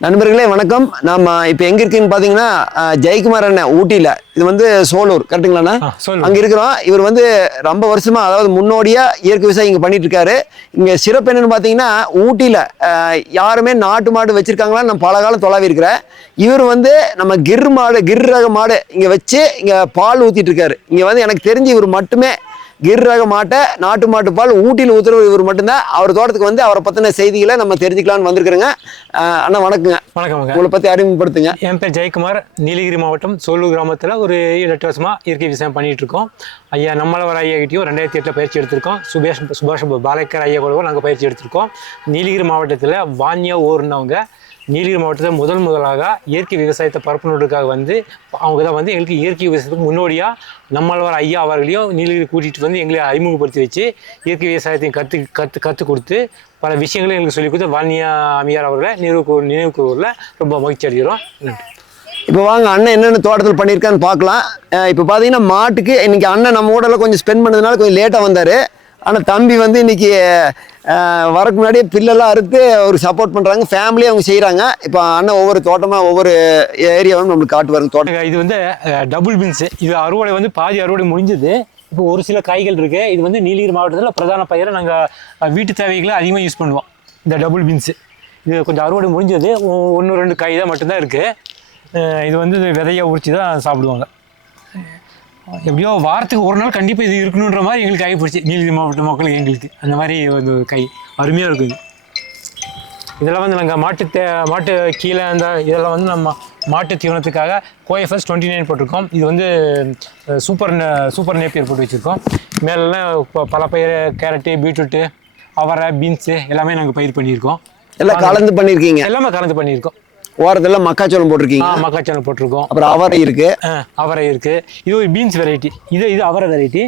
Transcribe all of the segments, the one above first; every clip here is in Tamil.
நண்பர்களே வணக்கம். நாம இப்போ எங்க இருக்கீங்கன்னு பாத்தீங்கன்னா அஹ், ஜெயக்குமார் அண்ணன் ஊட்டியில. இது வந்து சோலூர் கரெக்டுங்களாண்ணா. அங்க இருக்கிறோம். இவர் வந்து ரொம்ப வருஷமா அதாவது முன்னோடியா இயற்கை விவசாயம் இங்க பண்ணிட்டு இருக்காரு இங்க சிறப்பு என்னன்னு பாத்தீங்கன்னா ஊட்டியில யாருமே நாட்டு மாடு வச்சிருக்காங்களா நான் பல காலம் தொலைவி இருக்கிறேன். இவர் வந்து நம்ம கிர் மாடு கிர் ரக மாடு இங்க வச்சு இங்க பால் ஊத்திட்டு இருக்காரு இங்க வந்து எனக்கு தெரிஞ்சு இவர் மட்டுமே கிர் ரக மாட்டை நாட்டு மாட்டு பால் ஊட்டியில் ஊத்துறவர் இவர் மட்டும்தான். அவர் தோட்டத்துக்கு வந்து அவரை பத்தின செய்திகளை நம்ம தெரிஞ்சுக்கலாம்னு வந்திருக்கிறோங்க. அண்ணா வணக்கங்க. வணக்கம்ங்க உங்களை பத்தி அறிமுகப்படுத்துங்க. என் பேர் ஜெயக்குமார். நீலகிரி மாவட்டம் சோலூர் கிராமத்தில் ஒரு ஏழு எட்டு வருஷமாக இயற்கை விவசாயம் பண்ணிட்டு இருக்கோம். ஐயா நம்மளவர் ஐயா கிட்டயும் ரெண்டாயிரத்தி எட்டில் பயிற்சி எடுத்திருக்கோம். சுபேஷ் சுபாஷ் பாலேக்கர் ஐயா கூடவும் நாங்கள் பயிற்சி எடுத்திருக்கோம். நீலகிரி மாவட்டத்தில் வான்யா ஊர்னவங்க. நீலகிரி மாவட்டத்தில் முதல் முதலாக இயற்கை விவசாயத்தை பரப்புனதுக்காக வந்து அவங்க தான் வந்து எங்களுக்கு இயற்கை விவசாயத்துக்கு முன்னோடியாக நம்மளவர் ஐயா அவர்களையும் நீலகிரி கூட்டிகிட்டு வந்து எங்களை அறிமுகப்படுத்தி வச்சு இயற்கை விவசாயத்தையும் கற்று கற்று கற்றுக் கொடுத்து பல விஷயங்களையும் எங்களுக்கு சொல்லிக் கொடுத்து வானியா அம்மையார் அவர்களை நினைவு நினைவு கூறுவதில் ரொம்ப மகிழ்ச்சி அடைகிறோம். நன்றி. இப்போ வாங்க அண்ணன் என்னென்ன தோட்டத்தில் பண்ணியிருக்கான்னு பார்க்கலாம். இப்போ பார்த்தீங்கன்னா மாட்டுக்கு இன்றைக்கி அண்ணன் நம்ம ஊடல கொஞ்சம் ஸ்பெண்ட் பண்ணதுனால கொஞ்சம் லேட்டாக வந்தார். ஆனால் தம்பி வந்து இன்னைக்கு வரக்கு முன்னாடியே பில்லெல்லாம் அறுத்து ஒரு சப்போர்ட் பண்ணுறாங்க ஃபேமிலியை அவங்க செய்கிறாங்க இப்போ அண்ணன் ஒவ்வொரு தோட்டமாக ஒவ்வொரு ஏரியாவும் நம்மளுக்கு காட்டுவாருங்க தோட்டம். இது வந்து டபுள் பீன்ஸு இது அறுவடை வந்து பாதி அறுவடை முடிஞ்சது. இப்போ ஒரு சில காய்கள் இருக்குது இது வந்து நீலகிரி மாவட்டத்தில் பிரதான பயிரை நாங்கள் வீட்டு தேவைகளை அதிகமாக யூஸ் பண்ணுவோம். இந்த டபுள் பீன்ஸு இது கொஞ்சம் அறுவடை முடிஞ்சது. ஒன்று ரெண்டு காய் தான் மட்டும்தான் இருக்குது இது வந்து விதையை உரிச்சு தான் சாப்பிடுவாங்க. எப்படியோ வாரத்துக்கு ஒரு நாள் கண்டிப்பாக இது இருக்கணுன்ற மாதிரி எங்களுக்கு காய் பிடிச்சி நீலகிரி மாவட்ட மக்களுக்கு எங்களுக்கு. அந்த மாதிரி வந்து கை. அருமையாக இருக்குது இதெல்லாம் வந்து நாங்கள் மாட்டு தே மாட்டு கீழே அந்த இதெல்லாம் வந்து நம்ம மாட்டு தீவனத்துக்காக கோஎஃப்எஸ் டுவெண்ட்டி நைன் போட்டிருக்கோம். இது வந்து சூப்பர் ந- சூப்பர் நேப்பியர் போட்டு வச்சுருக்கோம். மேலெல்லாம் ப- பல பயிர் கேரட்டு பீட்ரூட்டு அவரை பீன்ஸு எல்லாமே நாங்கள் பயிர் பண்ணியிருக்கோம். எல்லாம் கலந்து பண்ணியிருக்கீங்க. எல்லாமே கலந்து பண்ணியிருக்கோம். ஓரத்தில் மக்காச்சோளம் போட்டிருக்கீங்க. மக்காச்சோளம் போட்டிருக்கோம். அப்புறம் அவரை இருக்குது ஆ, அவரை இருக்குது இது ஒரு பீன்ஸ் வெரைட்டி இது இது அவரை வெரைட்டி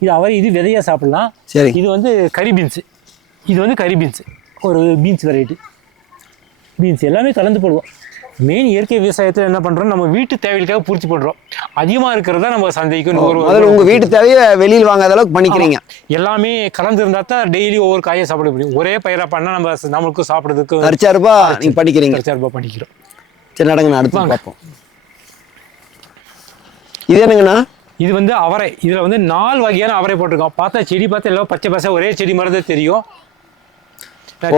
இது அவரை இது விதையாக சாப்பிட்லாம். சரி. இது வந்து கறி பீன்ஸு இது வந்து கறி பீன்ஸ் ஒரு பீன்ஸ் வெரைட்டி பீன்ஸ் எல்லாமே கலந்து போடுவோம். மெயின் இயற்கை விவசாயத்தில் என்ன பண்ணுறோம் நம்ம வீட்டு தேவைகளுக்காக பூர்த்தி பண்ணுறோம் அதிகமாக இருக்கிறதா நம்ம சந்தைக்கு முதல்ல உங்கள் வீட்டு தேவையை வெளியில் வாங்காத அளவுக்கு பண்ணிக்கிறீங்க. எல்லாமே கலந்து இருந்தால் தான் டெய்லி ஒவ்வொரு காயை சாப்பிட முடியும். ஒரே பயிராக பண்ணால் நம்ம நம்மளுக்கும் சாப்பிட்றதுக்கு அரிச்சா ரூபா நீங்கள் படிக்கிறீங்க ரூபாய் பண்ணிக்கிறோம். சரி நடங்கண்ணா அடுத்து பார்ப்போம். இது என்னங்கண்ணா? இது வந்து அவரை. இதில் வந்து நாலு வகையான அவரை போட்டிருக்கோம். பார்த்தா செடி பார்த்தா எல்லாம் பச்சை பசை ஒரே செடி மாதிரி தான் தெரியும்.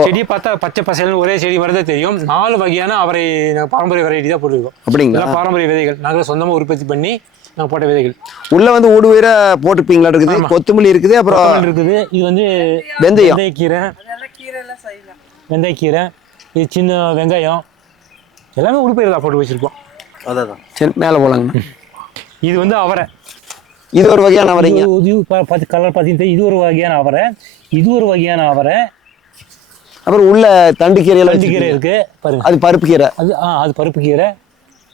செடி பார்த்தா பச்சை பசைன்னு ஒரே செடி தான் தெரியும். நாலு வகையான அவரை நாங்கள் பாரம்பரிய வெரைட்டி தான் போட்டிருக்கோம். அப்படிங்களா? பாரம்பரிய விதைகள். நாங்கள் சொந்தமாக உற்பத்தி பண்ணி நாங்கள் போட்ட விதைகள். உள்ள வந்து ஊடு உயிரை போட்டிருப்பீங்களா இருக்குது? கொத்தமல்லி இருக்குது அப்புறம் கொத்தமல்லி இருக்குது. இது வந்து வெந்தயம். வெந்தயக்கீரை. வெந்தயக்கீரை. இது சின்ன வெங்காயம். எல்லாமே உடுப்பயிர் தான் போட்டு வச்சுருக்கோம். அதான். சரி மேலே போலாங்கண்ணா இது வந்து அவரை. இது ஒரு வகையான அவரைங்க. இது பார்த்து கலர் பார்த்தீங்கன்னா இது ஒரு வகையான அவரை. இது ஒரு வகையான அவரை. அப்புறம் உள்ள தண்டு கீரையெல்லாம் பஞ்சு கீரை. இருக்கு பாருங்க. அது பருப்பு கீரை. அது ஆ அது பருப்பு கீரை.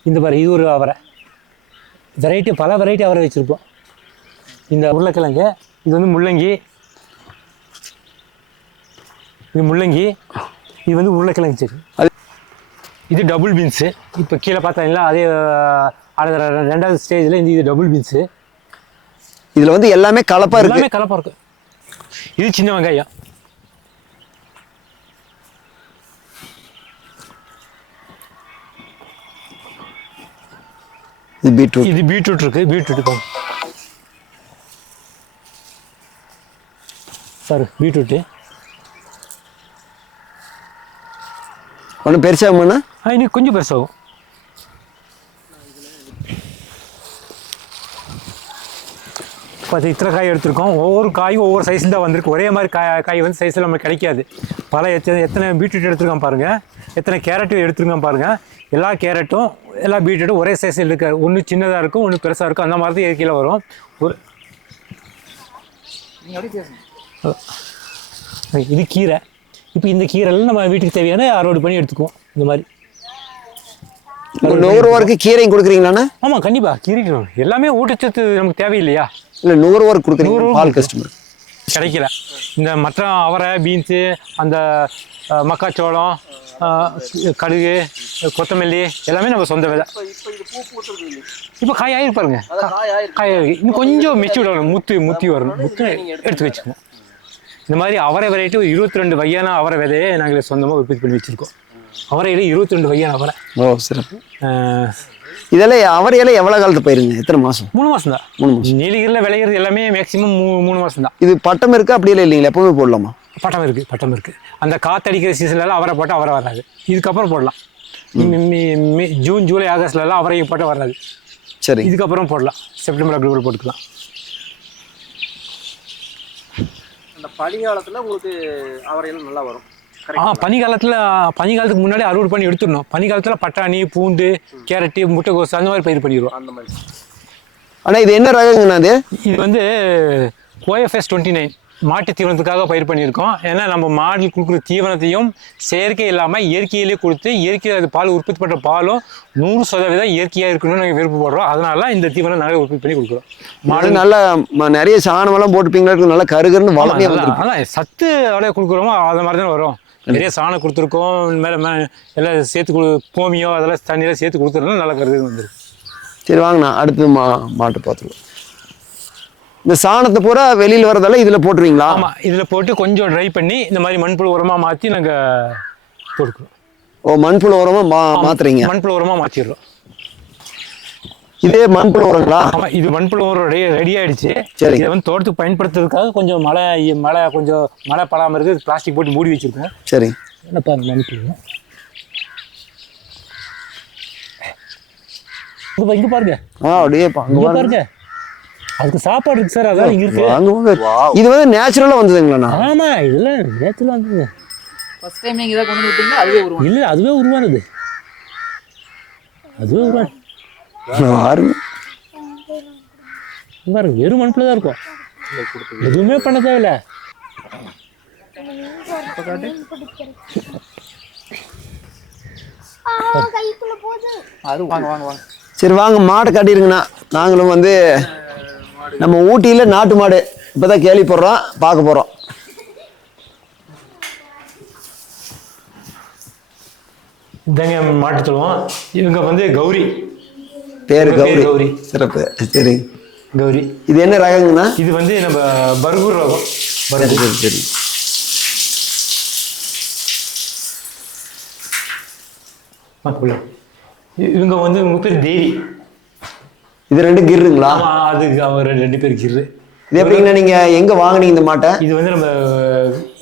இந்த பாரு இது ஒரு அவரை. வெரைட்டி பல வெரைட்டி அவரை வச்சுருப்போம். இந்த உருளைக்கிழங்கு இது வந்து முள்ளங்கி. இது முள்ளங்கி இது வந்து உருளைக்கிழங்கு செடி. அது இது டபுள் பீன்ஸு இப்போ கீழே பார்த்தீங்களா அதே அடுத்த ரெண்டாவது ஸ்டேஜில் இந்த இது டபுள் பீன்ஸு இதுல வந்து எல்லாமே கலப்பா இருக்கு. எல்லாமே கலப்பாக இருக்கு. இது சின்ன வெங்காயம். இது பீட்ரூட். இது பீட்ரூட் இருக்கு பீட்ரூட் பாருங்க பாரு பீட்ரூட்டு. ஒன்றும் பெருசாகுமாண்ணா? ஆ இன்னும் கொஞ்சம் பெருசாகும். பத்து இத்தனை காய் எடுத்திருக்கோம். ஒவ்வொரு காயும் ஒவ்வொரு சைஸில் தான் வந்திருக்கு. ஒரே மாதிரி காய் காய் வந்து சைஸில் நமக்கு கிடைக்காது. பல எத்தனை எத்தனை பீட்ரூட் எடுத்திருக்கோம் பாருங்கள் எத்தனை கேரட் எடுத்திருக்கோம் பாருங்கள் எல்லா கேரட்டும் எல்லா பீட்ரூட்டும் ஒரே சைஸில் இருக்காது ஒன்று சின்னதாக இருக்கும் ஒன்று பெருசாக இருக்கும். அந்த மாதிரி தான் இயற்கையில் வரும். ஒரு இது கீரை. இப்போ இந்த கீரைலாம் நம்ம வீட்டுக்கு தேவையான அறுவடை பண்ணி எடுத்துக்குவோம். இந்த மாதிரி. நுகர்வோருக்கு கீரையும் கொடுக்குறீங்களாண்ணா? ஆமாம் கண்டிப்பாக கீரை எல்லாமே ஊட்டச்சத்து நமக்கு தேவையில்லையா? இல்லை நுகர்வோருக்கு கொடுக்குறீங்க பால் கஸ்டமர் கிடைக்கல. இந்த மற்ற அவரை பீன்ஸு அந்த மக்காச்சோளம் கடுகு கொத்தமல்லி எல்லாமே நம்ம சொந்த விதை இப்போ காய் ஆயிருக்கு பாருங்க. காய் ஆயிருக்கு. இன்னும் கொஞ்சம் மெச்சூர்ட் வரணும் முத்து முத்தி வரணும். முத்து எடுத்து வச்சுக்கணும் இந்த மாதிரி அவரை வெரைட்டி ஒரு இருபத்தி ரெண்டு வகையான அவரை விதையை நாங்கள் சொந்தமாக உற்பத்தி பண்ணி வச்சுருக்கோம். அவரையில இருபத்தி ரெண்டு வகையான அவரை. ஓ சிறப்பு. அஹ், இதெல்லாம் அவரையெல்லாம் எவ்வளோ காலத்து பயிருங்க எத்தனை மாதம் மூணு மாதம் தான் மூணு மாதம் நீலகிரியில் விளையிறது எல்லாமே மேக்ஸிமம் மூ மூணு மாதம் தான் இது பட்டம் இருக்கா? அப்படியே இல்லைங்களா? எப்பவுமே போடலாமா? பட்டம் இருக்குது பட்டம் இருக்குது அந்த காத்தடிக்கிற சீசன்லலாம் அவரை போட்டால் அவரை வராது. இதுக்கப்புறம் போடலாம். ஜூன் ஜூலை ஆகஸ்ட்லலாம் அவரை போட்டால் வராது. சரி. இதுக்கப்புறம் போடலாம். செப்டம்பர் அக்டோபர் போட்டுக்கலாம். அந்த பனி காலத்துல உங்களுக்கு அவரையெல்லாம் நல்லா வரும். ஆ பனி காலத்தில் பனி காலத்துக்கு முன்னாடி அறுவடை பண்ணி எடுத்துடணும். பனி காலத்தில் பட்டாணி பூண்டு கேரட்டு முட்டைக்கோஸ் அந்த மாதிரி பயிர் பண்ணிடுவோம். அந்த மாதிரி. ஆனால் இது என்ன ரகங்கண்ணா அது இது வந்து ஓஎஃப்எஸ் டுவெண்ட்டி நைன் மாட்டு தீவனத்துக்காக பயிர் பண்ணியிருக்கோம். ஏன்னா நம்ம மாடு கொடுக்குற தீவனத்தையும் செயற்கை இல்லாமல் இயற்கையிலே கொடுத்து இயற்கையில் அது பால் உற்பத்தி பண்ணுற பாலும் நூறு சதவீதம் இயற்கையாக இருக்கணும்னு நாங்கள் விருப்பப்படுறோம். அதனால இந்த தீவனம் நிறைய உற்பத்தி பண்ணி கொடுக்குறோம். மாடு நல்லா நிறைய சாணமெல்லாம் போட்டுப்பீங்களா? நல்லா கருகருன்னு வளமையாக அதான் சத்து எவ்வளோ கொடுக்குறோமோ அது மாதிரி தான் வரும். நிறைய சாணம் கொடுத்துருக்கோம். மேலே மே எல்லாம் சேர்த்து கொடு கோமியோ அதெல்லாம் தண்ணியெல்லாம் சேர்த்து கொடுத்துருந்தோம் நல்லா கருது வந்துருக்கு சரி வாங்கண்ணா அடுத்து மா மாட்டு பார்த்துக்கலாம் இந்த சாணத்தை பூரா வெளியில் வரதெல்லாம் இதில் போட்டுருவீங்களா? ஆமாம் இதில் போட்டு கொஞ்சம் ட்ரை பண்ணி இந்த மாதிரி மண்புழு உரமாக மாற்றி நாங்கள் போட்டுக்கிறோம். ஓ மண்புழு உரமாக மா மாத்துறீங்க? மண்புழு உரமாக மாற்றிடுறோம் இதே மண்புழு உரங்களா? இது மண்புழு உரம் ரெடி ரெடி ஆயிடுச்சு. சரி. இதை வந்து தோட்டத்துக்கு பயன்படுத்துறதுக்காக கொஞ்சம் மழை மழை கொஞ்சம் மழை படாமல் இருக்கு. பிளாஸ்டிக் போட்டு மூடி வச்சிருக்கோம் சரி. என்னப்பா மண்புழு இங்க பாருங்க. ஆ அப்படியே பா- அங்க இங்க பாருங்க. அதுக்கு சாப்பாடு இருக்கு சார் அதான் இங்க இருக்கு. அங்க. இது வந்து நேச்சுரலாக வந்ததுங்களாண்ணா ஆமா இதெல்லாம் நேத்துல வந்தது ஃபர்ஸ்ட் டைம் நீங்க இதை கொண்டு அதுவே உருவாங்க இல்ல அதுவே உருவானது. அதுவே உருவானது இங்க பாருங்க வெறும் மண்புழு தான் இருக்கும். எதுவுமே பண்ண தேவையில்ல. சரி வாங்க மாடை கட்டிருங்கண்ணா. நாங்களும் வந்து நம்ம ஊட்டியில் நாட்டு மாடு இப்போ தான் கேள்விப்படுறோம் பார்க்க போகிறோம் இதாங்க மாட்டு சொல்லுவோம் இவங்க வந்து கௌரி. பேர் கௌரி. கௌரி. சிறப்பு. சரி. கௌரி. இது என்ன ரகங்கண்ணா? இது வந்து நம்ம பர்கூர் ரகம். பர்கூர். சரி. இவங்க வந்து இவங்க பேர் தேவி. இது ரெண்டு கிருங்களா அது அவர் ரெண்டு பேர் கிரு இது எப்படிங்கண்ணா நீங்கள் எங்கே வாங்குனீங்க இந்த மாட்டை? இது வந்து நம்ம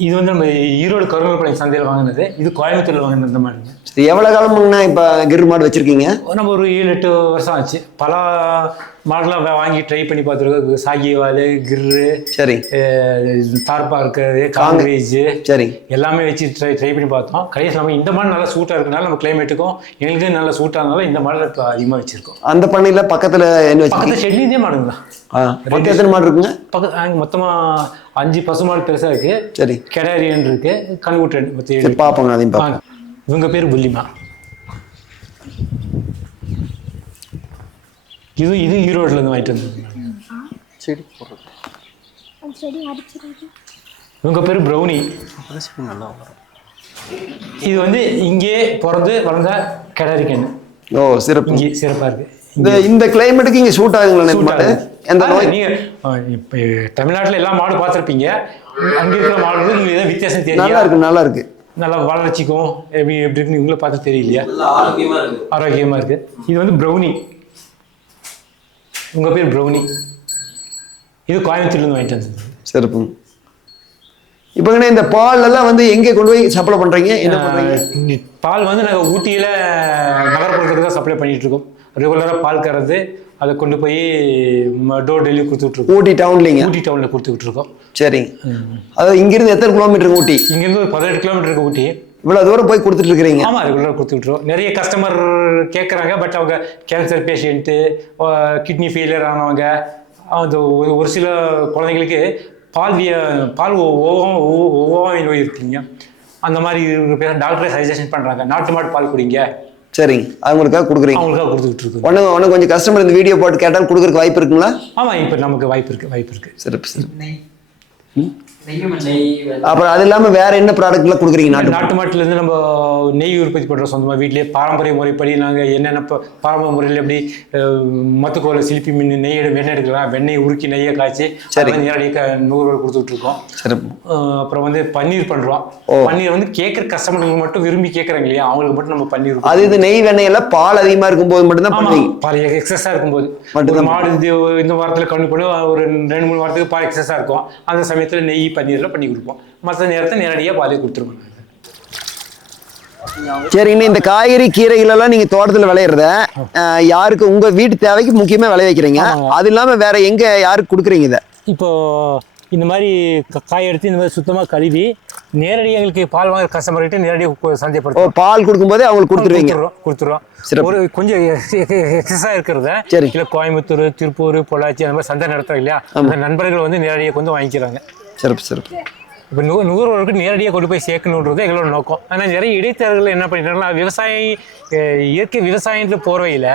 இது வந்து நம்ம ஈரோடு கருங்கல்பாளையம் சந்தையில் வாங்கினது. இது கோயம்புத்தூர்ல வாங்கினது இந்த மாதிரி. சரி எவ்வளோ காலமுங்கண்ணா இப்போ கிரு மாடு வச்சுருக்கீங்க நம்ம ஒரு ஏழு எட்டு வருஷம் ஆச்சு. பல மாடலாம் வாங்கி ட்ரை பண்ணி பார்த்துருக்கோம். சாகிவால் கிர்ரு சரி. தார்பா இருக்கிறது காங்கிரேஜ் சரி. எல்லாமே வச்சு ட்ரை ட்ரை பண்ணி பார்த்தோம். கடைசி நம்ம இந்த மாடல் நல்லா சூட்டாக இருக்கனால நம்ம கிளைமேட்டுக்கும் எங்களுக்கும் நல்லா சூட்டாகிறதுனால இந்த மாடல் இப்போ அதிகமாக வச்சுருக்கோம். அந்த பண்ணையில் பக்கத்தில் என்ன வச்சுருக்கீங்க? பக்கத்து ஷெட்லேருந்தே மாடுங்க தான். ஆ மொத்தம் எத்தனை மாடு இருக்குங்க? பக்கத்து அங்கே மொத்தமாக அஞ்சு பசுமாடு பெருசாக இருக்குது சரி. கெடாரியன் இருக்குது கண்குட்டு ரெண்டு பற்றி சரி பார்ப்போங்க அதையும் பார்ப்போம். வாங்க. இவங்க பேர் புள்ளிமா. இது இது ஈரோட்ல இருந்து வாங்கிட்டு வந்தது. செடி போடுறது. இவங்க பேர் ப்ரௌனி. அப்பதான் செடி நல்லா வரும் இது வந்து இங்கே பிறந்து வளர்ந்த கிடாரி கண்ணு. ஓ சிறப்பு. இங்கே சிறப்பாக இருக்கு. இந்த இந்த கிளைமேட்டுக்கு இங்கே சூட் மாடு எந்த நோய்? நீங்க அஹ், இப்ப தமிழ்நாட்டுல எல்லா மாடு பார்த்துருப்பீங்க. அங்க இருக்கிற மாடு நீங்க ஏதாவது வித்தியாசம் நல்லா தெரியல இருக்கு நல்லா இருக்கு. நல்லா வளர்ச்சிக்கும் எப்படி எப்படி இருக்குன்னு உங்களை பார்த்து தெரியலையா? நல்லா ஆரோக்கியமா இருக்கு. ஆரோக்கியமா இருக்கு. இது வந்து ப்ரௌனி. உங்க பேர் ப்ரௌனி. இது கோயம்புத்தூர்ல இருந்து வாங்கிட்டு வந்தது. சிறப்பு. இப்போங்கண்ணே இந்த பால் எல்லாம் வந்து எங்கே கொண்டு போய் சப்ளை பண்ணுறீங்க என்ன பண்ணுறீங்க பால் வந்து நாங்கள் ஊட்டியில் நகர்ப்புறத்துக்கு தான் சப்ளை பண்ணிட்டு இருக்கோம். ரெகுலராக பால் கறந்து அதை கொண்டு போய் டோர் டெலிவரி கொடுத்துட்ருக்கோம். ஊட்டி டவுன்லிங்க? ஊட்டி டவுனில் கொடுத்துக்கிட்டு இருக்கோம் சரிங்க அதாவது இங்கிருந்து எத்தனை கிலோமீட்டர் ஊட்டி? இங்கேருந்து ஒரு பதினெட்டு கிலோமீட்டருக்கு ஊட்டி. இவ்வளோ தூரம் போய் கொடுத்துட்டு இருக்கிறீங்க ஆமாம் ரெகுலராக கொடுத்துட்ருக்கோம் நிறைய கஸ்டமர் கேட்குறாங்க பட் அவங்க கேன்சர் பேஷண்ட்டு கிட்னி ஃபெயிலியர் ஆனவங்க அந்த ஒரு- ஒரு சில குழந்தைங்களுக்கு பால் விய பால் ஒவ்வாமை நோய் இருக்குங்க அந்த மாதிரி இருக்கிற பேர் டாக்டரே சஜஷன் பண்ணுறாங்க நாட்டு மாட்டு பால் குடிங்க. சரிங்க. அவங்களுக்காக கொடுக்குறீங்க. அவங்களுக்காக கொடுத்துக்கிட்டு இருக்கோம் ஒன்று ஒன்று கொஞ்சம் கஸ்டமர் இந்த வீடியோ போட்டு கேட்டால் கொடுக்குறக்கு வாய்ப்பு இருக்குங்களா? ஆமாம் இப்போ நமக்கு வாய்ப்பு இருக்குது வாய்ப்பு இருக்குது சிறப்பு சிறப்பு. ம்? அப்புறம் அது இல்லாம வேற என்ன ப்ராடக்ட்லாம் கொடுக்குறீங்க நாட்டு நாட்டு மாட்டுல இருந்து நம்ம நெய் உற்பத்தி பண்றோம் சொந்தமா வீட்லயே. பாரம்பரிய முறைப்படி நாங்க என்னென்ன பாரம்பரிய முறையில் எப்படி மத்துக்கோலை சிலிப்பி மீன் நெய் எடு- வெண்ணெய் எடுக்கலாம். வெண்ணெய் உருக்கி நெய்யை காய்ச்சி நேரடியாக நூறு கொடுத்துட்டு இருக்கோம். அப்புறம் வந்து பன்னீர் பண்றோம். பன்னீர் வந்து கேட்குற கஸ்டமருக்கு மட்டும் விரும்பி கேட்குறாங்க இல்லையா? அவங்களுக்கு மட்டும் நம்ம பன்னீர். அது இது நெய் வெண்ணெய் எல்லாம் பால் அதிகமா இருக்கும்போது மட்டும்தான் பண்ணுவீங்க? பால் எக்ஸஸா இருக்கும்போது. மாடு இந்த வாரத்துல கண்ணு போடு ஒரு ரெண்டு மூணு வாரத்துக்கு பால் எக்ஸஸா இருக்கும். அந்த சமயத்துல நெய் பன்னீர்ல பண்ணி கொடுப்போம். மற்ற நேரத்தை நேரடியாக பாலே கொடுத்துருவோம். சரிங்கண்ணா இந்த காய்கறி கீரைகள் எல்லாம் நீங்க தோட்டத்துல விளையிறத யாருக்கு உங்க வீட்டு தேவைக்கு முக்கியமா விளை வைக்கிறீங்க? அது இல்லாம வேற எங்க யாருக்கு கொடுக்குறீங்க இதை? இப்போ இந்த மாதிரி க- காய் எடுத்து இந்த மாதிரி சுத்தமாக கழுவி நேரடியாக எங்களுக்கு பால் வாங்குற கஸ்டமர்கிட்ட நேரடியாக சந்தைப்படுத்தும் பால் கொடுக்கும்போது அவங்களுக்கு கொடுத்துருவீங்க. கொடுத்துருவோம். ஒரு கொஞ்சம் எக்ஸஸாக இருக்கிறத சரி. இல்லை கோயம்புத்தூர் திருப்பூர் பொள்ளாச்சி அந்த மாதிரி சந்தை நடத்துறோம் இல்லையா? அந்த நண்பர்கள் வந்து நேரடியாக வந்து வாங்கிக்கிறாங்க. சிறப்பு சிறப்பு. இப்போ நூறு நுகர்வோருக்கு நேரடியாக கொண்டு போய் சேர்க்கணுன்றது எங்களோட நோக்கம். ஆனால் நிறைய இடைத்தரகர்கள் என்ன பண்ணிட்டாங்கன்னா விவசாயி இயற்கை விவசாயத்தில் போகிறவையில்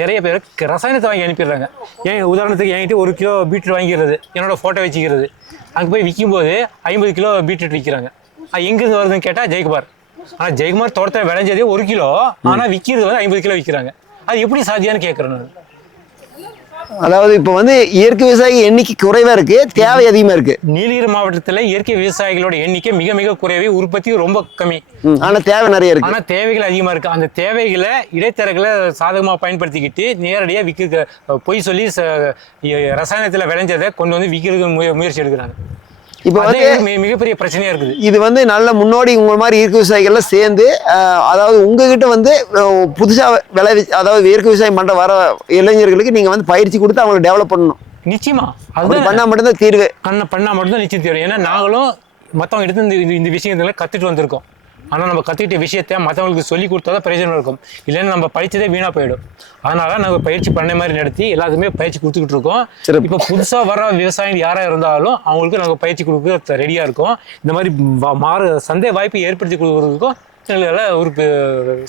நிறைய பேர் ரசாயனத்தை வாங்கி அனுப்பிடுறாங்க. ஏன் உதாரணத்துக்கு என்கிட்ட ஒரு கிலோ பீட்ரூட் வாங்கிக்கிறது என்னோட ஃபோட்டோ வச்சுக்கிறது. அங்கே போய் விற்கும்போது ஐம்பது கிலோ பீட்ரூட் விற்கிறாங்க அது எங்கேருந்து வருதுன்னு கேட்டால் ஜெயக்குமார். ஆனால் ஜெயக்குமார் தோட்டத்தில் விளைஞ்சதே ஒரு கிலோ ஆனால் விற்கிறது வந்து ஐம்பது கிலோ விற்கிறாங்க அது எப்படி சாத்தியான்னு கேட்குறேன் நான். அதாவது இப்போ வந்து இயற்கை விவசாயி எண்ணிக்கை குறைவா இருக்கு தேவை அதிகமா இருக்கு. நீலகிரி மாவட்டத்தில் இயற்கை விவசாயிகளோட எண்ணிக்கை மிக மிக குறைவே உற்பத்தி ரொம்ப கம்மி. ஆனா தேவை நிறைய இருக்கு. ஆனா தேவைகள் அதிகமா இருக்கு. அந்த தேவைகளை இடைத்தரகளை சாதகமா பயன்படுத்திக்கிட்டு நேரடியா விற்க பொய் சொல்லி ரசாயனத்துல விளைஞ்சதை கொண்டு வந்து விற்கிறதுக்கு முய- முயற்சி எடுக்கிறாங்க. இப்போ வந்து மிகப்பெரிய பிரச்சனையா இருக்குது. இது வந்து நல்ல முன்னோடி உங்க மாதிரி இயற்கை விவசாயிகள்லாம் சேர்ந்து அதாவது உங்ககிட்ட வந்து அஹ், புதுசா விளை அதாவது இயற்கை விவசாயம் பண்ற வர இளைஞர்களுக்கு நீங்க வந்து பயிற்சி கொடுத்து அவங்களை டெவலப் பண்ணணும். நிச்சயமா. அது பண்ணா மட்டும்தான் தீர்வு. கண்ண பண்ணா மட்டும்தான் நிச்சயம் தெரியும் ஏன்னா நாங்களும் மத்தவங்க எடுத்து இந்த இந்த- விஷயங்களை கத்துட்டு வந்திருக்கோம். ஆனா நம்ம கத்துக்கிட்ட விஷயத்த மத்தவங்களுக்கு சொல்லி கொடுத்தா தான் பிரயோஜனம் இருக்கும். இல்லைன்னா நம்ம படிச்சதே வீணா போயிடும். அதனால நாங்க பயிற்சி பண்ண மாதிரி நடத்தி எல்லாத்துக்குமே பயிற்சி கொடுத்துக்கிட்டு இருக்கோம். இப்போ புதுசா வர விவசாயிகள் யாரா இருந்தாலும் அவங்களுக்கு நாங்க பயிற்சி கொடுக்க ரெடியா இருக்கோம். இந்த மாதிரி மாறு சந்தை வாய்ப்பு ஏற்படுத்தி கொடுக்கறதுக்கும் ஒரு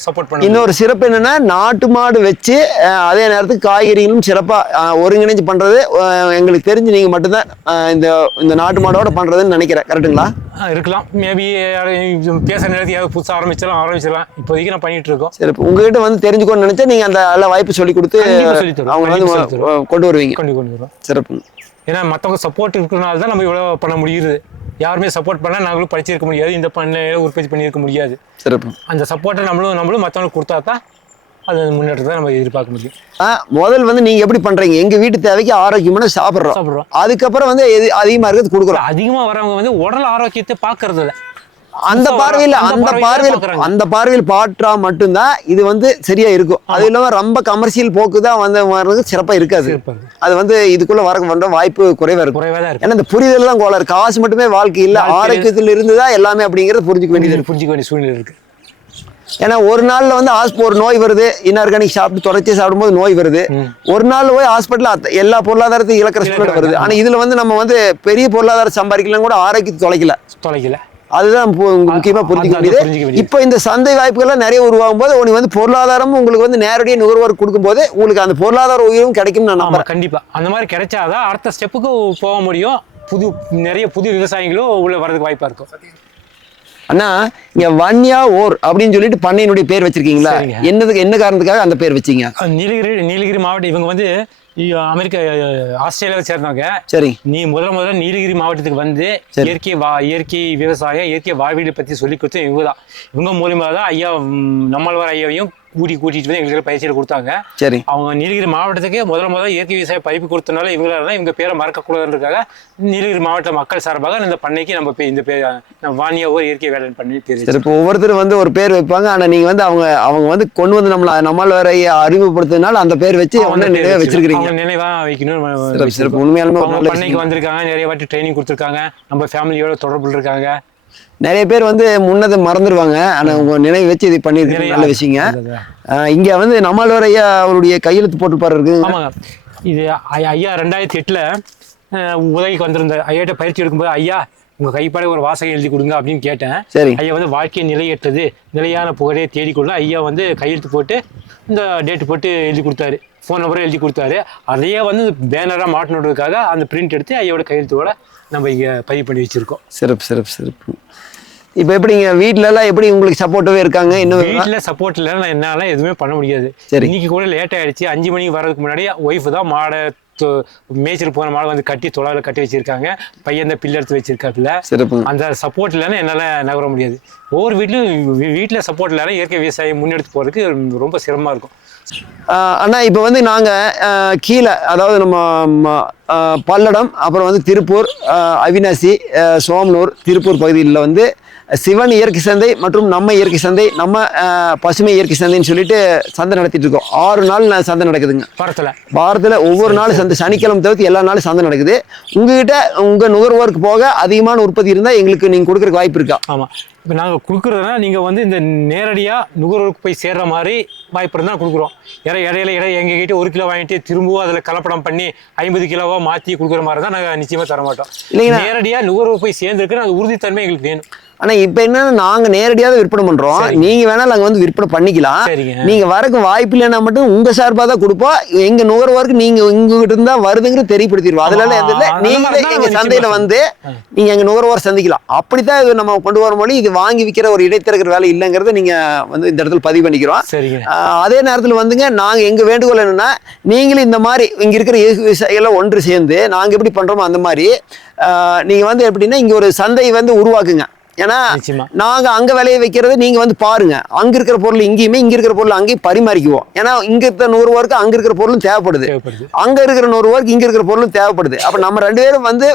சப்போர்ட் பண்ண இன்னொரு சிறப்பு என்னன்னா நாட்டு மாடு வச்சு அதே நேரத்துக்கு காய்கறிகளும் சிறப்பா அஹ், ஒருங்கிணைஞ்சு பண்றது அஹ், எங்களுக்கு தெரிஞ்சு நீங்க மட்டும்தான் இந்த இந்த நாட்டு மாடோட பண்றதுன்னு நினைக்கிறேன். கரெக்ட்டுங்களா? ஆ, இருக்கலாம். மேபி பேசுற நேரத்துக்கு யாராவது புதுசாக ஆரம்பிச்சிடலாம் ஆரம்பிச்சிடலாம். இப்போதைக்கு நான் பண்ணிட்டு இருக்கோம். சிறப்பு. உங்ககிட்ட வந்து தெரிஞ்சுக்கணும்னு நினைச்சா நீங்க அந்த நல்ல வாய்ப்பு சொல்லி கொடுத்து. அவங்க வந்து. கொண்டு வருவீங்க. கொண்டு கொண்டு வரோம் சிறப்பு ஏன்னா மற்றவங்க சப்போர்ட் இருக்கிறனால தான் நம்ம இவ்வளோ பண்ண முடியுது. யாருமே சப்போர்ட் பண்ணால் நாங்களும் படிச்சிருக்க முடியாது. இந்த பண்ணையில உற்பத்தி பண்ணியிருக்க முடியாது. சிறப்பு. அந்த சப்போர்ட்டை நம்மளும் நம்மளும் மற்றவங்களுக்கு கொடுத்தா தான் அது முன்னேற்றத்தை நம்ம எதிர்பார்க்க முடியும். ஆ, முதல் வந்து நீங்க எப்படி பண்றீங்க? எங்க வீட்டு தேவைக்கு ஆரோக்கியமான சாப்பிடுறோம். சாப்பிட்றோம். அதுக்கப்புறம் வந்து எது அதிகமா இருக்கிறது கொடுக்குறோம். அதிகமாக வரவங்க வந்து உடல் ஆரோக்கியத்தை பார்க்கறது இல்ல அந்த பார்வையில் வர- அந்த பார்வையில. அந்த பார்வையில் பாற்றா மட்டும்தான் இது வந்து சரியா இருக்கும். அது இல்லாம ரொம்ப கமர்ஷியல் போக்கு தான் வந்து வர்றது சிறப்பா இருக்காது. அது வந்து இதுக்குள்ள வர வந்த வாய்ப்பு குறைவா இருக்கும். ஏன்னா இந்த புரிதல் தான் கோளாறு. காசு மட்டுமே வாழ்க்கை இல்ல. ஆரோக்கியத்தில் இருந்து தான் எல்லாமே அப்படிங்கறது புரிஞ்சுக்க வேண்டியது புரிஞ்சிக்க வேண்டிய சூழ்நிலை இருக்கு. ஏன்னா ஒரு நாள்ல வந்து ஒரு நோய் வருது. இன்ஆர்கானிக் சாப்பிட்டு தொடர்ச்சி சாப்பிடும்போது நோய் வருது. ஒரு நாள் போய் ஹாஸ்பிட்டல் எல்லா பொருளாதாரத்தையும் இழக்கிற சூழ்நிலை வருது. ஆனா இதுல வந்து நம்ம வந்து பெரிய பொருளாதாரம் சம்பாதிக்கலாம் கூட ஆரோக்கியத்தை தொலைக்கல. தொலைக்கல. அதுதான் பு- முக்கியமா புரிஞ்சுக்க வேண்டியது. இப்போ இந்த சந்தை வாய்ப்புகள்லாம் நிறைய உருவாகும் போது உனக்கு வந்து பொருளாதாரமும் உங்களுக்கு வந்து நேரடியாக நுகர்வோர் கொடுக்கும்போது உங்களுக்கு அந்த பொருளாதார உயர்வும் கிடைக்கும் நான் நம்புறேன். கண்டிப்பா. அந்த மாதிரி கிடைச்சாதான் அடுத்த ஸ்டெப்புக்கு போக முடியும். புது நிறைய புது விவசாயிகளும் உள்ள வரதுக்கு வாய்ப்பா இருக்கும். அண்ணா இங்க வன்யா ஓர் அப்படின்னு சொல்லிட்டு பண்ணையினுடைய பேர் வச்சிருக்கீங்களா. என்னதுக்கு என்ன காரணத்துக்காக அந்த பேர் வச்சீங்க? நீலகிரி நீலகிரி மாவட்டம் இவங்க வந்து அமெரிக்க ஆஸ்திரேலியாவை சேர்ந்தவங்க. சரி. நீ முதல்ல முதல்ல நீலகிரி மாவட்டத்துக்கு வந்து. இயற்கை வா இயற்கை விவசாயம் இயற்கை வாழ்வியலை பத்தி சொல்லி கொடுத்து இவங்க தான் இவங்க மூலியமா தான் ஐயா ம், நம்மாழ்வார் ஐயாவையும் கூட்டி கூட்டிட்டு வந்து எங்களுக்கு பயிற்சியில் கொடுத்தாங்க. சரி. அவங்க நீலகிரி மாவட்டத்துக்கு முதல்ல முதல்ல இயற்கை விவசாய படிப்பு கொடுத்தனால இவங்களால தான் இவங்க பேரை மறக்கக்கூடாதுன்றதுக்காக நீலகிரி மாவட்ட மக்கள் சார்பாக இந்த பண்ணைக்கு நம்ம இந்த பேர் வாணியா ஒரு இயற்கை வேளாண் பண்ணி பேர் இப்போ ஒவ்வொருத்தரும் வந்து ஒரு பேர் வைப்பாங்க. ஆனா நீங்க வந்து அவங்க அவங்க வந்து கொண்டு வந்து நம்மள நம்மால் வர அறிமுகப்படுத்துறதுனால அந்த பேர் வச்சு அவங்க நிறைய வச்சிருக்கீங்க அவங்க நினைவா வைக்கணும் சிறப்பு உண்மையாலுமே பண்ணைக்கு. வந்திருக்காங்க நிறைய வாட்டி ட்ரைனிங் கொடுத்துருக்காங்க. நம்ம ஃபேமிலியோட தொடர்புல இருக்காங்க. நிறைய பேர் வந்து முன்னதை மறந்துடுவாங்க ஆனா உங்க நினைவு வச்சு இது நிறைய நல்ல விஷயங்க. இங்க வந்து நம்மாழ்வார் ஐயா அவருடைய கையெழுத்து போட்டு பாரு இருக்கு இது ஐயா ரெண்டாயிரத்தி எட்டில் உதவிக்கு வந்திருந்த ஐயாட்ட பயிற்சி எடுக்கும்போது ஐயா உங்கள் கைப்பட ஒரு வாசகம் எழுதி கொடுங்க அப்படின்னு கேட்டேன். சரி. ஐயா வந்து வாழ்க்கையை நிலையற்றது நிலையான புகழையை தேடிக்கொள்ள ஐயா வந்து கையெழுத்து போட்டு இந்த டேட் போட்டு எழுதி கொடுத்தாரு. ஃபோன் நம்பரும் எழுதி கொடுத்தாரு. அதையே வந்து பேனராக மாட்டணுன்றதுக்காக அந்த பிரிண்ட் எடுத்து ஐயாவோட கையெழுத்தோட நம்ம இங்கே பதிவு பண்ணி வச்சுருக்கோம். சிறப்பு சிறப்பு சிறப்பு. இப்போ எப்படிங்க? வீட்ல எல்லாம் எப்படி உங்களுக்கு சப்போர்ட்டாவே இருக்காங்க? இன்னும் வீட்டில் சப்போர்ட் இல்லைன்னா என்னால எதுவுமே பண்ண முடியாது. சரி. இன்னைக்கு கூட லேட் ஆயிடுச்சு. அஞ்சு மணிக்கு வர்றதுக்கு முன்னாடி ஒய்ஃப் தான் மாடை மேய்ச்சல் போன மாடை வந்து கட்டி தொலாவில் கட்டி வச்சிருக்காங்க. பையன் தான் பில்லு எடுத்து வச்சிருக்காப்புல. அந்த சப்போர்ட் இல்லைன்னா என்னால் நகர முடியாது. ஒவ்வொரு வீட்லையும் வீட்டில் சப்போர்ட் இல்லைன்னா இயற்கை விவசாயம் முன்னெடுத்து போகிறதுக்கு ரொம்ப சிரமமாக இருக்கும். அண்ணா இப்போ வந்து நாங்கள் கீழே அதாவது நம்ம பல்லடம் அப்புறம் வந்து திருப்பூர் அவினாசி சோமனூர் திருப்பூர் பகுதிகளில் வந்து சிவன் இயற்கை சந்தை மற்றும் நம்ம இயற்கை சந்தை நம்ம பசுமை இயற்கை சந்தைன்னு சொல்லிட்டு சந்தை நடத்திட்டு இருக்கோம். ஆறு நாள் சந்தை நடக்குதுங்க. வாரத்தில். வாரத்தில் ஒவ்வொரு நாளும் சந்தை சனிக்கிழமை தவிர்த்து எல்லா நாளும் சந்தை நடக்குது. உங்ககிட்ட உங்கள் நுகர்வோருக்கு போக அதிகமான உற்பத்தி இருந்தால் எங்களுக்கு நீங்கள் கொடுக்குறக்கு வாய்ப்பு இருக்கா? ஆமாம் இப்போ நாங்கள் கொடுக்குறதுனா நீங்கள் வந்து இந்த நேரடியாக நுகர்வோருக்கு போய் சேர்ற மாதிரி வாய்ப்பு இருந்தால் கொடுக்குறோம். இட இடையில இட எங்ககிட்ட ஒரு கிலோ வாங்கிட்டு திரும்பவும் அதில் கலப்படம் பண்ணி ஐம்பது கிலோவாக மாற்றி கொடுக்குற மாதிரி தான் நாங்கள் நிச்சயமாக தர மாட்டோம். நேரடியாக நுகர்வோர் போய் சேர்ந்துருக்கு அது உறுதித்தன்மை எங்களுக்கு வேணும். ஆனால் இப்போ என்னன்னா நாங்கள் நேரடியாக தான் விற்பனை பண்ணுறோம். நீங்கள் வேணால் நாங்கள் வந்து விற்பனை பண்ணிக்கலாம். நீங்கள் வரக்கு வாய்ப்பு இல்லைன்னா மட்டும் உங்கள் சார்பாக தான் கொடுப்போம். எங்கள் நுகர்வோருக்கு நீங்கள் உங்ககிட்ட இருந்தா வருதுங்கிறது தெரியப்படுத்திடுவோம். அதனால எதுவும் இல்லை நீங்களே எங்கள் சந்தையில் வந்து நீங்கள் எங்கள் நுகர்வோர் சந்திக்கலாம். அப்படித்தான் இது நம்ம கொண்டு வர மொழி இது வாங்கி விற்கிற ஒரு இடைத்தரகர் வேலை இல்லைங்கிறத நீங்கள் வந்து இந்த இடத்துல பதிவு பண்ணிக்கிறோம். அதே நேரத்தில் வந்துங்க நாங்கள் எங்கள் வேண்டுகோள் என்னென்னா நீங்களும் இந்த மாதிரி இங்கே இருக்கிற இயற்கை விவசாயிகளை ஒன்று சேர்ந்து நாங்கள் எப்படி பண்ணுறோமோ அந்த மாதிரி நீங்கள் வந்து எப்படின்னா இங்கே ஒரு சந்தை வந்து உருவாக்குங்க. ஏன்னா. நாங்கள் அங்கே விளைய வைக்கிறத நீங்கள் வந்து பாருங்க. அங்கே இருக்கிற பொருள் இங்கேயுமே இங்கே இருக்கிற பொருள் அங்கேயும் பரிமாறிக்குவோம். ஏன்னா இங்கே இருக்கிற நூறுவாருக்கு அங்கே இருக்கிற பொருளும் தேவைப்படுது. அங்கே இருக்கிற நூறுவாருக்கு இங்கே இருக்கிற பொருளும் தேவைப்படுது. அப்போ நம்ம ரெண்டு பேரும் வந்து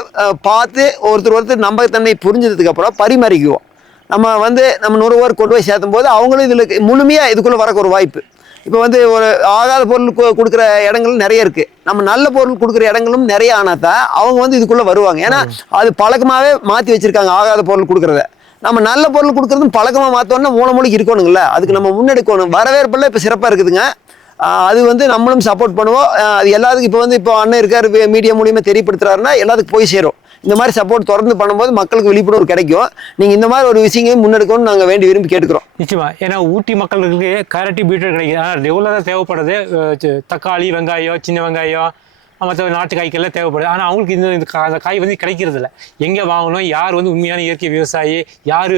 பார்த்து ஒருத்தர் ஒருத்தர் நம்பகத்தன்மை புரிஞ்சதுக்கு அப்புறம் பரிமாறிக்குவோம். நம்ம வந்து நம்ம நுகர்வோர் கொண்டு போய் சேர்த்தும் போது அவங்களும் இதில் முழுமையாக இதுக்குள்ளே வரக்கு ஒரு வாய்ப்பு. இப்போ வந்து ஒரு ஆகாத பொருள் கொடுக்குற இடங்கள் நிறைய இருக்குது நம்ம நல்ல பொருள் கொடுக்குற இடங்களும் நிறைய ஆனால் தான் அவங்க வந்து இதுக்குள்ளே வருவாங்க. ஏன்னா அது பழக்கமாகவே மாற்றி வச்சுருக்காங்க ஆகாத பொருள் கொடுக்குறத. நம்ம நல்ல பொருள் கொடுக்குறதும் பழக்கமாக மாற்றோன்னா மூலமொழிக்கு இருக்கணுங்கள அதுக்கு நம்ம முன்னெடுக்கணும். வரவேற்பெல்லாம் இப்போ சிறப்பாக இருக்குதுங்க. அது வந்து நம்மளும் சப்போர்ட் பண்ணுவோம். அது எல்லாத்துக்கும் இப்போ வந்து இப்போ அண்ணன் இருக்கார் மீடியா மூலியமாக தெரியப்படுத்துறாருன்னா எல்லாத்துக்கும் போய் சேரும். இந்த மாதிரி சப்போர்ட் தொடர்ந்து பண்ணும்போது மக்களுக்கு விழிப்புணர்வு கிடைக்கும். நீங்கள் இந்த மாதிரி ஒரு விஷயங்களையும் முன்னெடுக்கணும்னு நாங்கள் வேண்டி விரும்பி கேட்டுக்கிறோம். நிச்சயமா. ஏன்னா ஊட்டி மக்களுக்கு கேரட்டி பீட்ரூட் கிடைக்குது. ஆனால் ரெகுலராக தேவைப்படுறது தக்காளி வெங்காயம் சின்ன வெங்காயம் மற்ற நாட்டு காய்க்கெல்லாம் தேவைப்படுது. ஆனால் அவங்களுக்கு இந்த இந்த கா- அந்த காய் வந்து கிடைக்கிறது இல்லை எங்கே வாங்கணும் யார் வந்து உண்மையான இயற்கை விவசாயி யார்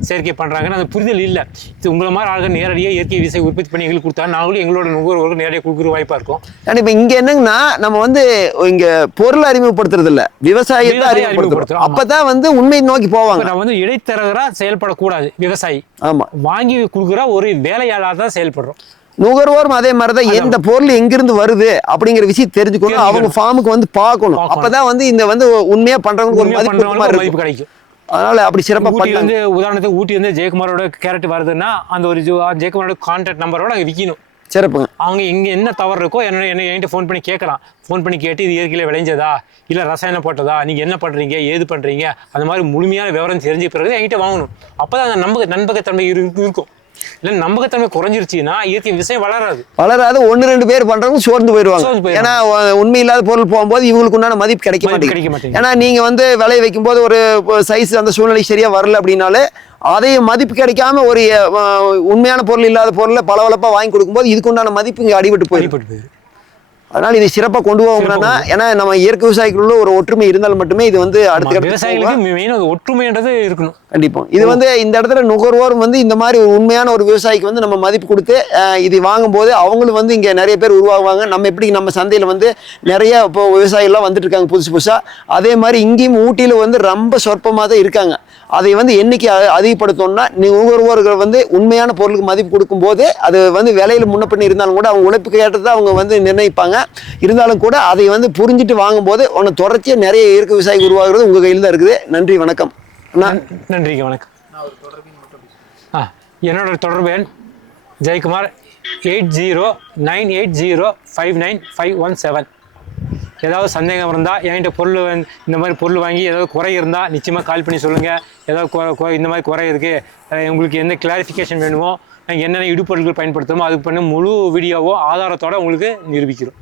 செயற்கை பண்ணுறாங்கன்னு அந்த புரிதல் இல்லை. இது உங்களை மாதிரி ஆளுங்க நேரடியாக இயற்கை விவசாயி உற்பத்தி பண்ணி எங்களுக்கு கொடுத்தா நாங்களும் எங்களோட நுகர்வோருக்கு நேரடியாக கொடுக்குற வாய்ப்பாக இருக்கும். ஏன்னா இப்போ இங்கே என்னங்கன்னா நம்ம வந்து இங்கே பொருள் அறிமுகப்படுத்துறது இல்ல விவசாயத்தை அறிமுகப்படுத்துறோம். அப்போ தான் வந்து உண்மையை நோக்கி போவாங்க. நான் வந்து இடைத்தரகராக செயல்படக்கூடாது விவசாயி. ஆமாம் வாங்கி கொடுக்குற ஒரு வேலையாளாக தான் செயல்படுறோம். நுகர்வோரும் அதே மாதிரி தான் எந்த பொருள் எங்கிருந்து வருது அப்படிங்கிற விஷயம் தெரிஞ்சுக்கணும். அவங்க. ஃபார்முக்கு வந்து பார்க்கணும். அப்பதான் வந்து இந்த வந்து உண்மையா பண்றவங்களுக்கு ஒரு மதிப்பு கிடைக்கும். அதனால அப்படி சிறப்பா ஊட்டி வந்து உதாரணத்துக்கு ஊட்டி வந்து ஜெயக்குமாரோட கேரட் வருதுன்னா அந்த ஒரு ஜோ- ஜெயக்குமாரோட கான்டாக்ட் நம்பரோட அங்கே விற்கணும் சிறப்புங்க. அவங்க இங்கே என்ன தவறு இருக்கோ என்ன என்ன என்கிட்ட ஃபோன் பண்ணி கேட்கலாம். ஃபோன் பண்ணி கேட்டு இது இயற்கையில் விளைஞ்சதா? இல்லை ரசாயனம் போட்டதா? நீங்கள் என்ன பண்ணுறீங்க ஏது பண்ணுறீங்க அந்த மாதிரி முழுமையான விவரம் தெரிஞ்ச பிறகு என்கிட்ட வாங்கணும். அப்போ தான் அந்த நம்பக நம்பகத்தன்மை இரு- இருக்கும். இல்லை நம்பகத்தன்மை குறைஞ்சிருச்சுன்னா இயற்கை விஷயம் வளராது. வளராது. ஒன்று ரெண்டு பேர் பண்றவங்க சோர்ந்து போயிடுவாங்க. ஏன்னா உண்மை இல்லாத பொருள் போகும்போது இவங்களுக்கு உண்டான மதிப்பு கிடைக்க மாட்டேங்குது. ஏன்னா நீங்க வந்து விளைய வைக்கும்போது ஒரு சைஸ் அந்த சூழ்நிலை சரியா வரல அப்படின்னாலே அதையும் மதிப்பு கிடைக்காம ஒரு உண்மையான பொருள் இல்லாத பொருளை பளபளப்பா வாங்கி கொடுக்கும்போது இதுக்கு உண்டான மதிப்பு இங்க அடிபட்டு போயிடும் அதனால இதை சிறப்பா கொண்டு போகணும்னா ஏன்னா நம்ம இயற்கை விவசாயிகளுள்ள ஒரு ஒற்றுமை இருந்தால் மட்டுமே இது வந்து அடுத்த. விவசாயிகளுக்கு மெயின் ஒற்றுமைன்றது இருக்கணும். கண்டிப்பா. இது வந்து இந்த இடத்துல நுகர்வோர் வந்து இந்த மாதிரி ஒரு உண்மையான ஒரு விவசாயிக்கு வந்து நம்ம மதிப்பு கொடுத்து இது வாங்கும்போது அவங்களும் வந்து இங்கே நிறைய பேர் உருவாகுவாங்க. நம்ம எப்படி நம்ம சந்தையில் வந்து நிறைய இப்போ விவசாயிகள்லாம் வந்துட்டு இருக்காங்க புதுசு. புதுசாக அதே மாதிரி இங்கேயும் ஊட்டியில் வந்து ரொம்ப சொற்பமாக தான் இருக்காங்க. அதை வந்து எண்ணிக்கை அதிகப்படுத்தோம்னா அதிகப்படுத்தணும்னா நுகர்வோர்கள் வந்து உண்மையான பொருளுக்கு மதிப்பு கொடுக்கும்போது அது வந்து விலையில முன்ன பண்ணி இருந்தாலும் கூட அவங்க உழைப்புக்கு ஏற்றதை அவங்க வந்து நிர்ணயிப்பாங்க. இருந்தாலும் கூட அதை வந்து புரிஞ்சுட்டு வாங்கும்போது ஒன்று தொடர்ச்சியாக நிறைய இயற்கை விவசாயி உருவாகிறது உங்கள் கையில் தான் இருக்குது. நன்றி வணக்கம். நன்றிங்க வணக்கம். ஆ என்னோட தொடர்பு எண் Jayakumar eight zero nine eight zero five nine five one seven. ஏதாவது சந்தேகம் இருந்தால் என்கிட்ட பொருள் இந்த மாதிரி பொருள் வாங்கி ஏதாவது குறை இருந்தால் நிச்சயமாக கால் பண்ணி சொல்லுங்கள் ஏதாவது இந்த மாதிரி குறை இருக்குது உங்களுக்கு எந்த கிளாரிஃபிகேஷன் வேணுமோ நாங்கள் என்னென்ன இடுபொருட்கள் பயன்படுத்துகிறோமோ அதுக்கு பண்ண முழு வீடியோவோ ஆதாரத்தோட உங்களுக்கு நிரூபிக்கிறோம்.